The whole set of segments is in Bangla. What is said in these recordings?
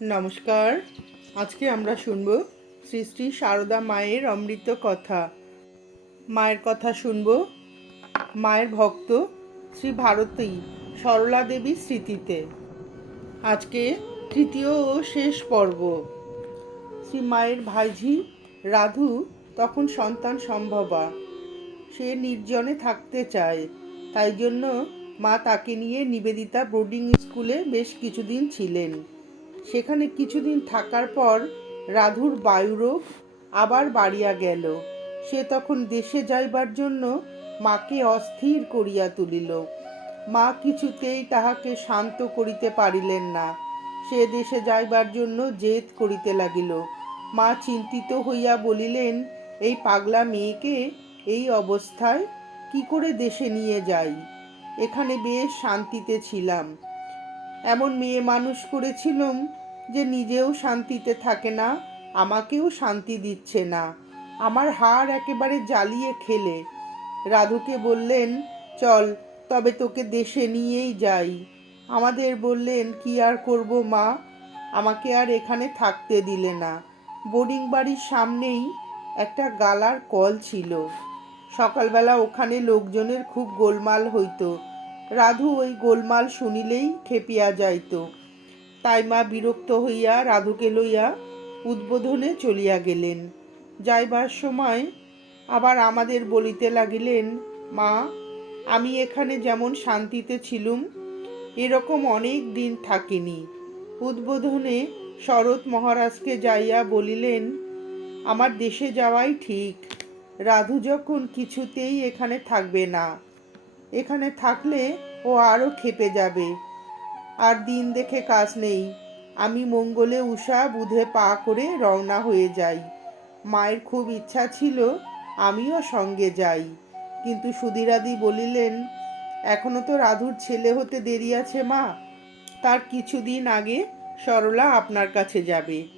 নমস্কার। আজকে আমরা শুনব শ্রী শ্রী সারদা মায়ের অমৃত কথা। মায়ের কথা শুনব। মায়ের ভক্ত শ্রী ভারতী সরলা দেবী স্মৃতিতে। আজকে তৃতীয় ও শেষ পর্ব। শ্রী মায়ের ভাইঝি রাধু তখন সন্তান সম্ভবা। সে নির্জনে থাকতে চায়। তাই জন্য মা তাকে নিয়ে নিবেদিতা বোর্ডিং স্কুলে বেশ কিছুদিন ছিলেন। সেখানে কিছুদিন থাকার পর রাধুর বায়ুরোগ আবার বাড়িয়া গেল। সে তখন দেশে যাইবার জন্য মাকে অস্থির করিয়া তুলিল। মা কিছুতেই তাহাকে শান্ত করিতে পারিলেন না। সে দেশে যাইবার জন্য জেদ করিতে লাগিল। মা চিন্তিত হইয়া বলিলেন, এই পাগলা মেয়েকে এই অবস্থায় কি করে দেশে নিয়ে যাই? এখানে বেশ শান্তিতে ছিলাম। এমন মেয়ে মানুষ করেছিলাম যে নিজেও শান্তিতে থাকে না, আমাকেও শান্তি দিচ্ছে না। আমার হাড় একেবারে জ্বালিয়ে খেলে। রাধুকে বললেন, চল, তবে তোকে দেশে নিয়েই যাই। আমাদের বললেন, কি আর করব মা? আমাকে আর এখানে থাকতে দিলে না। বোর্ডিং বাড়ির সামনেই একটা গালার কল ছিল। সকালবেলা ওখানে লোকজনের খুব গোলমাল হইতো। রাধু ওই গোলমাল শুনিলেই খেপিয়া যাইত। তাই মা বিরক্ত হইয়া রাধুকে লইয়া উদ্বোধনে চলিয়া গেলেন। যাইবার সময় আবার আমাদের বলিতে লাগিলেন, মা, আমি এখানে যেমন শান্তিতে ছিলুম, এরকম অনেক দিন থাকিনি। উদ্বোধনে শরৎ মহারাজকে যাইয়া বলিলেন, আমার দেশে যাওয়াই ঠিক। রাধু যখন কিছুতেই এখানে থাকবে না, এখানে থাকলে ও আরও খেপে যাবে। আর দিন দেখে কাজ নেই। আমি মঙ্গলে উষা বুধে পা করে রওনা হয়ে যাই। মায়ের খুব ইচ্ছা ছিল আমিও সঙ্গে যাই। কিন্তু সুধীরাদি বলিলেন, এখনও তো রাধুর ছেলে হতে দেরি আছে মা। তার কিছুদিন আগে সরলা আপনার কাছে যাবে।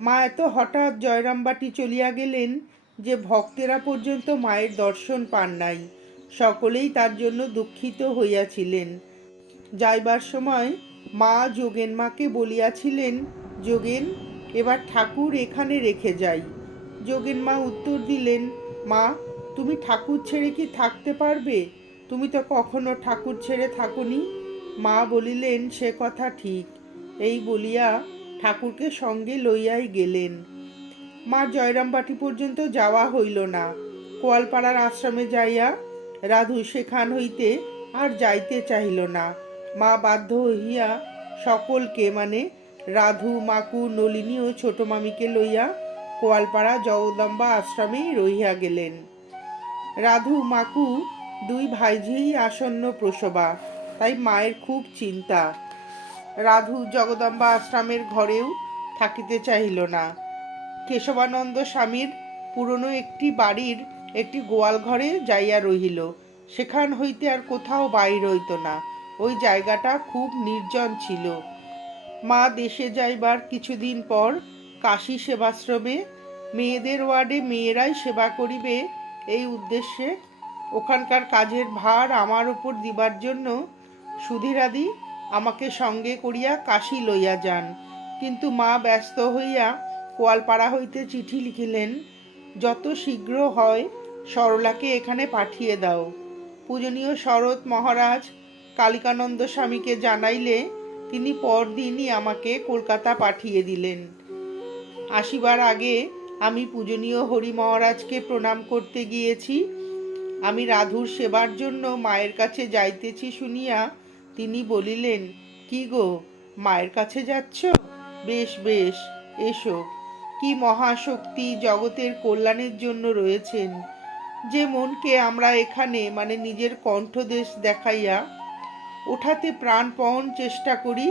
মা এত হঠাৎ জয়রামবাটি চলিয়া গেলেন যে ভক্তেরা পর্যন্ত মায়ের দর্শন পান নাই। সকলেই তার জন্য দুঃখিত হইয়াছিলেন। যাইবার সময় মা যোগেন মাকে বলিয়াছিলেন, যোগেন, এবার ঠাকুর এখানে রেখে যাই। যোগেন মা উত্তর দিলেন, মা, তুমি ঠাকুর ছেড়ে কি থাকতে পারবে? তুমি তো কখনো ঠাকুর ছেড়ে থাকুনি। মা বলিলেন, সে কথা ঠিক। এই বলিয়া ঠাকুরকে সঙ্গে লইয়াই গেলেন। মা জয়রামবাটি পর্যন্ত যাওয়া হইল না। কোয়ালপাড়ার আশ্রমে যাইয়া রাধু সেখান হইতে আর যাইতে চাহিল না। মা বাধ্য হইয়া সকলকে মানে রাধু, মাকু, নলিনী ও ছোট মামিকে লইয়া কোয়ালপাড়া জগদম্বা আশ্রমেই রহিয়া গেলেন। রাধু, মাকু দুই ভাইঝিই আসন্ন প্রসবা, তাই মায়ের খুব চিন্তা। রাধু জগদম্বা আশ্রমের ঘরেও থাকিতে চাহিল না। কেশবানন্দ স্বামীর পুরনো একটি বাড়ির একটি গোয়াল ঘরে যাইয়া রহিল, সেখান হইতে আর কোথাও বাইর হইত না। ওই জায়গাটা খুব নির্জন ছিল। মা দেশে যাইবার কিছুদিন পর কাশী সেবাশ্রমে মেয়েদের ওয়ার্ডে মেয়েরাই সেবা করিবে এই উদ্দেশ্যে ওখানকার কাজের ভার আমার উপর দিবার জন্য সুধীরাদি আমাকে সঙ্গে করিয়া কাশী লইয়া যান। কিন্তু মা ব্যস্ত হইয়া কোয়ালপাড়া হইতে চিঠি লিখিলেন, যত শীঘ্র হয় সরলাকে এখানে পাঠিয়ে দাও। পূজনীয় শরৎ মহারাজ কালিকানন্দ স্বামীকে জানাইলে তিনি পরদিনই আমাকে কলকাতা পাঠিয়ে দিলেন। আসিবার আগে আমি পূজনীয় হরি মহারাজকে প্রণাম করতে গিয়েছি। আমি রাধুর সেবার জন্য মায়ের কাছে যাইতেছি শুনিয়া তিনি বলিলেন, কি গো, মায়ের কাছে যাচ্ছ? বেশ বেশ, এসো। কি মহাশক্তি জগতের কল্যাণের জন্য রয়েছেন। যে মনকে আমরা এখানে মানে নিজের কণ্ঠদেশ দেখাইয়া ওঠাতে প্রাণপণ চেষ্টা করি,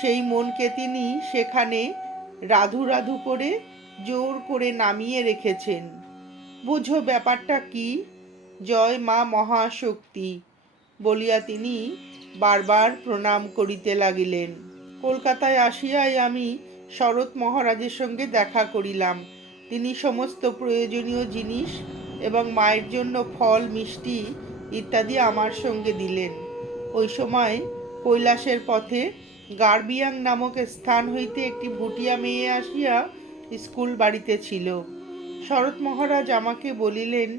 সেই মনকে তিনি সেখানে রাধু রাধু করে জোর করে নামিয়ে রেখেছেন। বুঝো ব্যাপারটা কি? জয় মা মহাশক্তি, বলিয়া তিনি বারবার প্রণাম করিতে লাগিলেন। কলকাতায় আসিয়াই আমি শরৎ মহারাজের সঙ্গে দেখা করিলাম। তিনি সমস্ত প্রয়োজনীয় জিনিস এবং মায়ের জন্য ফল, মিষ্টি ইত্যাদি আমার সঙ্গে দিলেন। ওই সময় কৈলাসের পথে গার্বিয়াং নামক স্থান হইতে একটি ভুটিয়া মেয়ে আসিয়া স্কুল বাড়িতে ছিল। শরৎ মহারাজ আমাকে বলিলেন,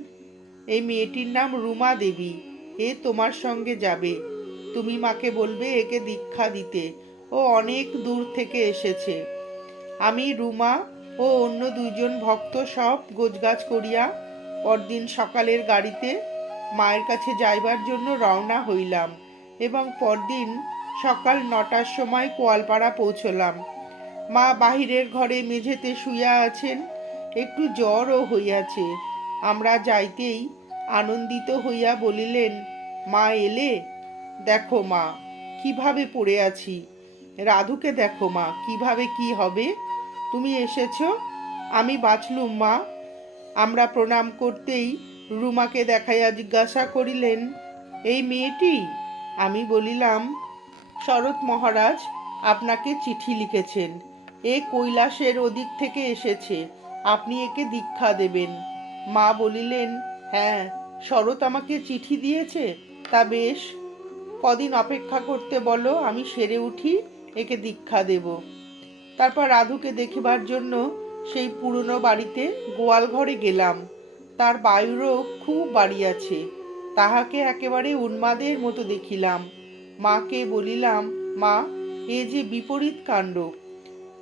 এই মেয়েটির নাম রুমা দেবী, এ তোমার সঙ্গে যাবে। তুমি মাকে বলবে একে দীক্ষা দিতে, ও অনেক দূর থেকে এসেছে। আমি রুমা ও অন্য দুইজন ভক্ত সব গোছগাছ করিয়া পরদিন সকালের গাড়িতে মায়ের কাছে যাইবার জন্য রওনা হইলাম। এবং পরদিন সকাল নটার সময় কোয়ালপাড়া পৌঁছলাম। মা বাহিরের ঘরে মেঝেতে শুইয়া আছেন, একটু জ্বরও হইয়াছে। আমরা যাইতেই আনন্দিত হইয়া বলিলেন, মা এলে? দেখো মা, কীভাবে পড়ে আছি? রাধুকে দেখো মা, কীভাবে কি হবে? তুমি এসেছ? আমি বাঁচলুম মা। আমরা প্রণাম করতেই রুমাকে দেখাইয়া জিজ্ঞাসা করিলেন, এই মেয়েটি? আমি বলিলাম, শরৎ মহারাজ আপনাকে চিঠি লিখেছেন। এ কৈলাসের ওদিক থেকে এসেছে। আপনি একে দীক্ষা দেবেন। মা বলিলেন হ্যাঁ শরৎ আমাকে চিঠি দিয়েছে। তা বেশ, কদিন অপেক্ষা করতে বলো, আমি সেরে উঠি, একে দীক্ষা দেব। তারপর রাধুকে দেখিবার জন্য সেই পুরনো বাড়িতে গোয়াল ঘরে গেলাম। তার বায়ুরও খুব বাড়িয়াছে। তাহাকে একেবারে উন্মাদের মতো দেখিলাম। মাকে বলিলাম, মা, এ যে বিপরীত কাণ্ড।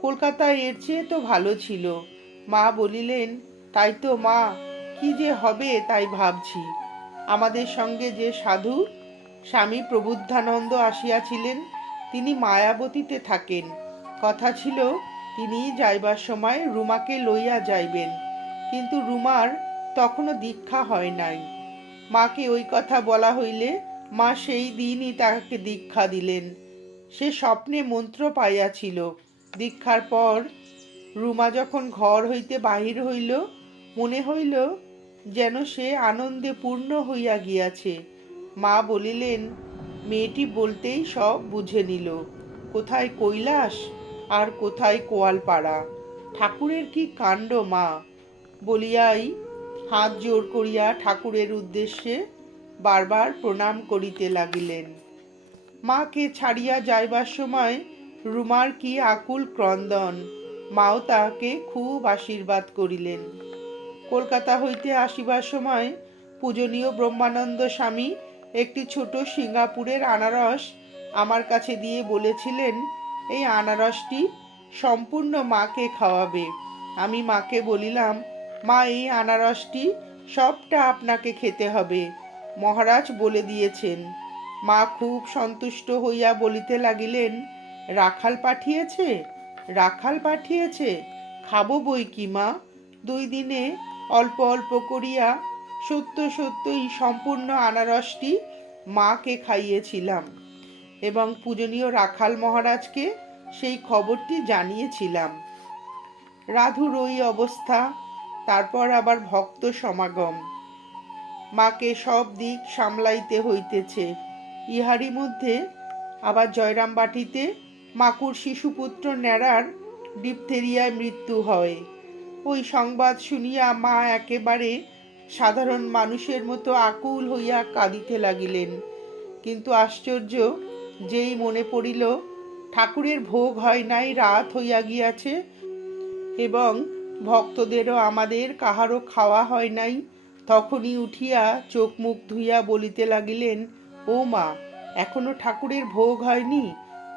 কলকাতায় এর চেয়ে তো ভালো ছিল। মা বলিলেন, তাই তো মা, কি যে হবে তাই ভাবছি। আমাদের সঙ্গে যে সাধু, স্বামী প্রবুদ্ধানন্দ আসিয়াছিলেন, তিনি মায়াবতীতে থাকেন। কথা ছিল তিনি যাইবার সময় রুমাকে লইয়া যাইবেন। কিন্তু রুমার তখনও দীক্ষা হয় নাই। মাকে ওই কথা বলা হইলে মা সেই দিনই তাহাকে দীক্ষা দিলেন। সে স্বপ্নে মন্ত্র পাইয়াছিল। দীক্ষার পর রুমা যখন ঘর হইতে বাহির হইল, মনে হইল যেন সে আনন্দে পূর্ণ হইয়া গিয়াছে। মা বলিলেন, মেয়েটি বলতেই সব বুঝে নিল। কোথায় কৈলাস আর কোথায় কোয়ালপাড়া? ঠাকুরের কি কাণ্ড মা? বলিয়াই হাত জোর করিয়া ঠাকুরের উদ্দেশ্যে বারবার প্রণাম করিতে লাগিলেন। মাকে ছাড়িয়া যাইবার সময় রুমার কি আকুল ক্রন্দন, মাও তাহাকে খুব আশীর্বাদ করিলেন। কলকাতা হইতে আসিবার সময় পূজনীয় ব্রহ্মানন্দ স্বামী একটি ছোট সিঙ্গাপুরের আনারস আমার কাছে দিয়ে বলেছিলেন, এই আনারসটি সম্পূর্ণ মাকে খাওয়াবে। আমি মাকে বলিলাম মা এই আনারসটি, সবটা আপনাকে খেতে হবে, মহারাজ বলে দিয়েছেন। মা খুব সন্তুষ্ট হইয়া বলিতে লাগিলেন, রাখাল পাঠিয়েছে? রাখাল পাঠিয়েছে? খাব বই কি, মা? দুই দিনে অল্প অল্প করিয়া সত্য সত্যই সম্পূর্ণ আনারসটি মাকে খাইয়েছিলাম এবং পূজনীয় রাখাল মহারাজকে সেই খবরটি জানিয়েছিলাম। রাধুর ওই অবস্থা তারপর আবার ভক্ত সমাগম। মাকে সব দিক সামলাইতে হইতেছে। ইহারই মধ্যে আবার জয়রামবাটিতে মাকুর শিশুপুত্র ন্যাড়ার ডিপথেরিয়ায় মৃত্যু হয়। ওই সংবাদ শুনিয়া মা একেবারে সাধারণ মানুষের মতো আকুল হইয়া কাঁদিতে লাগিলেন। কিন্তু আশ্চর্য, যেই মনে পড়িল, ঠাকুরের ভোগ হয় নাই, রাত হইয়া গিয়াছে এবং ভক্তদেরও আমাদের কাহারও খাওয়া হয় নাই, তখনই উঠিয়া চোখ মুখ ধুইয়া বলিতে লাগিলেন, ও মা, এখনও ঠাকুরের ভোগ হয়নি?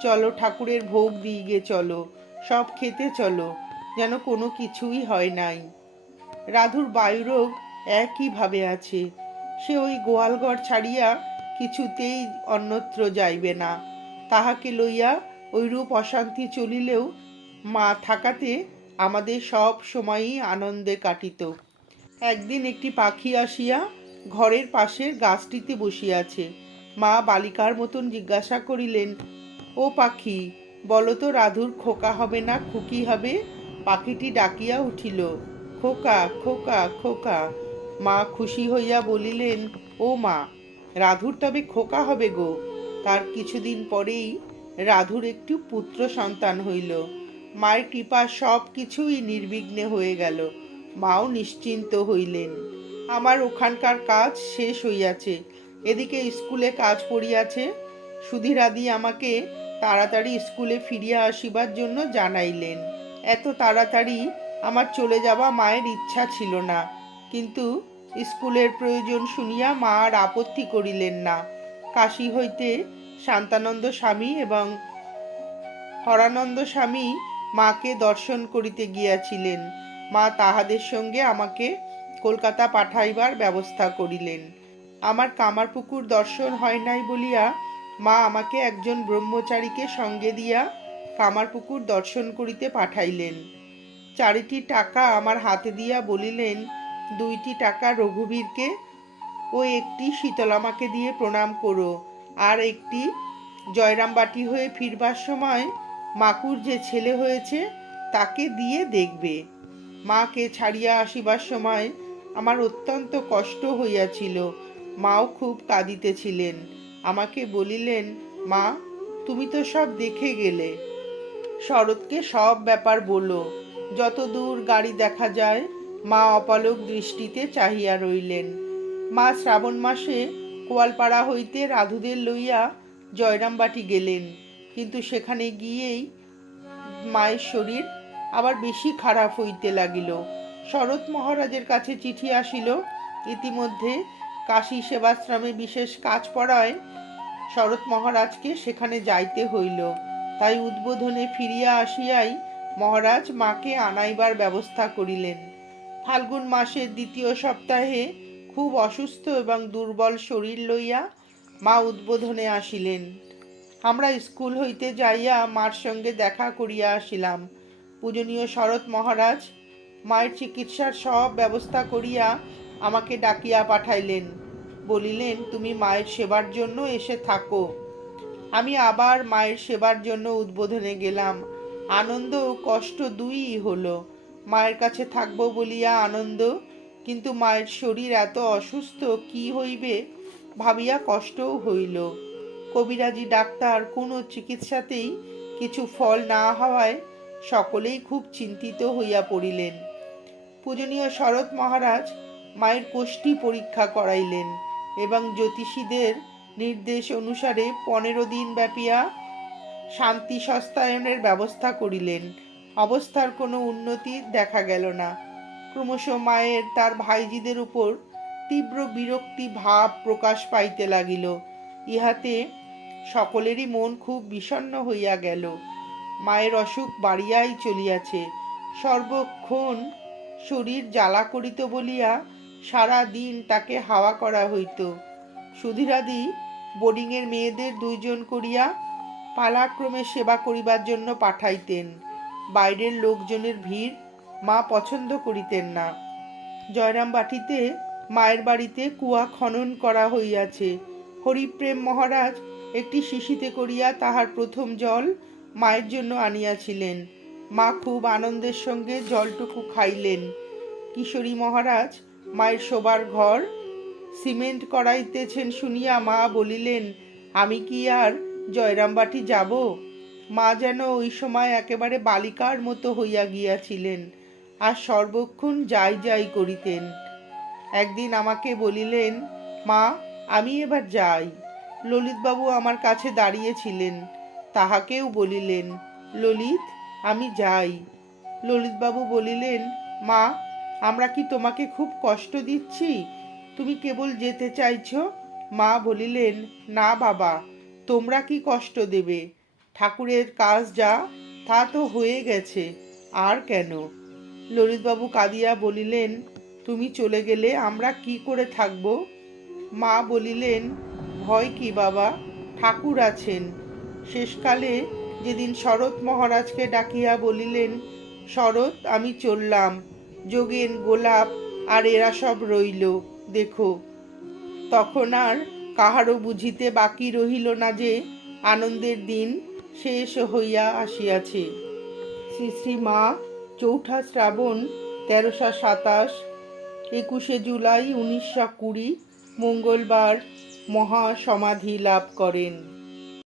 চলো ঠাকুরের ভোগ দিয়ে চলো, সব খেতে চলো, যেন কোনো কিছুই হয় নাই। রাধুর বায়ুরোগ একইভাবে আছে, সে ওই গোয়ালঘর ছাড়িয়া কিছুতেই অন্যত্র যাইবে না, তাহাকে লইয়া ওইরূপ অশান্তি চলিলেও মা থাকাতে আমাদের সব সময়ই আনন্দে কাটিত। একদিন একটি পাখি আসিয়া ঘরের পাশের গাছটিতে বসিয়াছে। মা বালিকার মতন জিজ্ঞাসা করিলেন, ও পাখি, বলো তো রাধুর খোকা হবে না খুকি হবে? পাখিটি ডাকিয়া উঠিল, খোকা খোকা খোকা। মা খুশি হইয়া বলিলেন, ও মা, রাধুর তবে খোকা হবে গো। তার কিছুদিন পরেই রাধুর একটি পুত্র সন্তান হইল। মায়ের কৃপা সব কিছুই নির্বিঘ্নে হয়ে গেল। মাও নিশ্চিন্ত হইলেন। আমার ওখানকার কাজ শেষ হইয়াছে। এদিকে স্কুলে কাজ পড়িয়াছে। সুধীরাদি আমাকে তাড়াতাড়ি স্কুলে ফিরিয়া আসিবার জন্য জানাইলেন। এত তাড়াতাড়ি আমার চলে যাওয়া মায়ের ইচ্ছা ছিল না। কিন্তু স্কুলের প্রয়োজন শুনিয়া মা আর আপত্তি করিলেন না। কাশী হইতে শান্তানন্দ স্বামী এবং হরানন্দ স্বামী মাকে দর্শন করিতে গিয়াছিলেন। মা তাহাদের সঙ্গে আমাকে কলকাতা পাঠাইবার ব্যবস্থা করিলেন। আমার কামারপুকুর দর্শন হয় নাই বলিয়া মা আমাকে একজন ব্রহ্মচারীকে সঙ্গে দিয়া কামারপুকুর দর্শন করিতে পাঠাইলেন। চারিটি টাকা আমার হাতে দিয়া বলিলেন, দুইটি টাকা রঘুবীরকে ও একটি শীতলামাকে দিয়ে প্রণাম করো। আর একটি জয়রামবাটি হয়ে ফিরবার সময় মাকুর যে ছেলে হয়েছে, তাকে দিয়ে দেখবে। মাকে ছাড়িয়া আসিবার সময় আমার অত্যন্ত কষ্ট হইয়াছিল। মাও খুব কাঁদিতেছিলেন। আমাকে বলিলেন, মা, তুমি তো সব দেখে গেলে। শরৎকে সব ব্যাপার বলো। যত দূর গাড়ি দেখা যায়, মা অপালক দৃষ্টিতে চাহিয়া রইলেন। মা শ্রাবণ মাসে কোয়ালপাড়া হইতে রাধুদের লইয়া জয়রামবাটি গেলেন। কিন্তু সেখানে গিয়েই মায়ের শরীর আবার বেশি খারাপ হইতে লাগিল। শরৎ মহারাজের কাছে চিঠি আসিল, ইতিমধ্যে কাশী সেবাশ্রমে বিশেষ কাজ পড়ায় শরৎ মহারাজকে সেখানে যাইতে হইল। তাই উদ্বোধনে ফিরিয়া আসিয়াই মহারাজ মাকে আনাইবার ব্যবস্থা করিলেন। ফাল্গুন মাসের দ্বিতীয় সপ্তাহে খুব অসুস্থ এবং দুর্বল শরীর লইয়া মা উদ্বোধনে আসিলেন। আমরা স্কুল হইতে যাইয়া মার সঙ্গে দেখা করিয়া আসিলাম। পূজনীয় শরৎ মহারাজ, মায়ের চিকিৎসার সব ব্যবস্থা করিয়া আমাকে ডাকিয়া পাঠাইলেন। বলিলেন, তুমি মায়ের সেবার জন্য এসে থাকো। আমি আবার মায়ের সেবার জন্য উদ্বোধনে গেলাম। আনন্দ ও কষ্ট দুইই হলো। মায়ের কাছে থাকব বলিয়া আনন্দ, কিন্তু মায়ের শরীর এত অসুস্থ, কি হইবে ভাবিয়া কষ্টও হইল। কবিরাজি, ডাক্তার, কোনো চিকিৎসাতেই কিছু ফল না হওয়ায় সকলেই খুব চিন্তিত হইয়া পড়িলেন। পূজনীয় শরৎ মহারাজ মায়ের কোষ্ঠী পরীক্ষা করাইলেন এবং জ্যোতিষীদের নির্দেশ অনুসারে পনেরো দিন ব্যাপিয়া শান্তি সস্তায়নের ব্যবস্থা করিলেন। অবস্থার কোনো উন্নতি দেখা গেল না। ক্রমশ মায়ের, তার ভাইজিদের উপর তীব্র বিরক্তি ভাব প্রকাশ পাইতে লাগিল। ইহাতে সকলেরই মন খুব বিষণ্ণ হইয়া গেল। মায়ের অসুখ বাড়িয়াই চলিয়াছে। সর্বক্ষণ শরীর জ্বালা করিত বলিয়া সারা দিন তাকে হাওয়া করা হইত। সুধীরাদি বোর্ডিংয়ের মেয়েদের দুইজন করিয়া পালাক্রমে সেবা করিবার জন্য পাঠাইতেন। বাইরের লোকজনের ভিড় মা পছন্দ করিতেন না। জয়রামবাটিতে মায়ের বাড়িতে কুয়া খনন করা হইয়াছে। হরিপ্রেম মহারাজ একটি শিশিতে করিয়া তাহার প্রথম জল মায়ের জন্য আনিয়াছিলেন। মা খুব আনন্দের সঙ্গে জলটুকু খাইলেন। কিশোরী মহারাজ মায়ের শোবার ঘর সিমেন্ট করাইতেছেন শুনিয়া মা বলিলেন, আমি কি আর জয়রামবাটি যাব? মা যেন ওই সময় একেবারে বালিকার মতো হইয়া গিয়াছিলেন আর সর্বক্ষণ যাই যাই করিতেন। একদিন আমাকে বলিলেন, মা, আমি এবার যাই। ললিতবাবু আমার কাছে দাঁড়িয়েছিলেন। তাহাকেও বলিলেন, ললিত, আমি যাই। ললিতবাবু বলিলেন, মা, আমরা কি তোমাকে খুব কষ্ট দিচ্ছি? তুমি কেবল যেতে চাইছ? মা বলিলেন, না বাবা, তোমরা কি কষ্ট দেবে? ঠাকুরের কাজ যা, তা তো হয়ে গেছে, আর কেন? ললিতবাবু কাঁদিয়া বলিলেন, তুমি চলে গেলে আমরা কি করে থাকব? মা বলিলেন ভয় কি বাবা? ঠাকুর আছেন। শেষকালে যেদিন শরৎ মহারাজকে ডাকিয়া বলিলেন, শরৎ, আমি চললাম। যোগেন, গোলাপ আর এরা সব রইল, দেখো। তখন আর কাহারও বুঝিতে বাকি রহিল না যে আনন্দের দিন শেষ হইয়া আসিয়াছে। শ্রী শ্রী মা, চৌঠা শ্রাবণ, তেরোশো সাতাশ, একুশে জুলাই, উনিশশো কুড়ি, মঙ্গলবার মহা সমাধি লাভ করেন।